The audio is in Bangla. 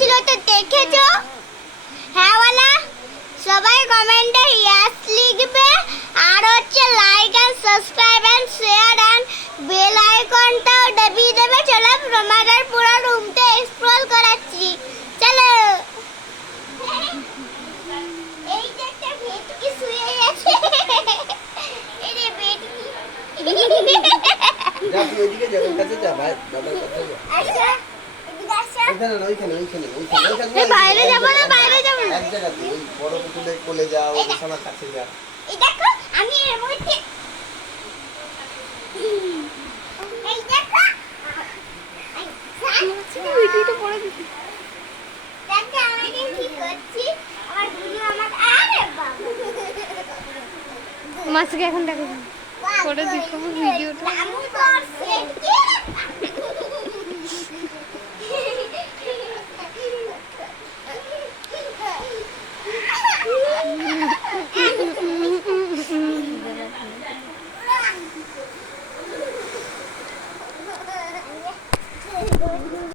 ছিল তো দেখেছো? হ্যাঁ বলা, সবাই কমেন্টে ইয়েস লিখবে আর হচ্ছে like and subscribe and share and bell আইকনটাও দাবিয়ে দেবে। চলো তোমাদের পুরো রুমটা এক্সপ্লোর করাচ্ছি, চলো। এই যে একটা ভেটকি শুয়ে আছে, এই যে ভেটকি। যা তুই ওইদিকে যা, ওর কাছে যা, ভাই দাদার কাছে যা। আচ্ছা, এদিকে আসো। ওইখানে বাইরে যাবো না, বাইরে যাবো না। এক জায়গাতে ওই বড় পুতুলের কোলে যা, ওই বিছানার কাছে যা। এই দেখো, আমি এর মধ্যে এই দেখো, ভিডিওটা পড়ে দিচ্ছি। দেখো আমাকে কি করছি, আমার গুরু আমার, আরে বাবা মাছকে এখন দেখো, বাবা, করে দেখো ভিডিওটা। আমি তো আর সেট কি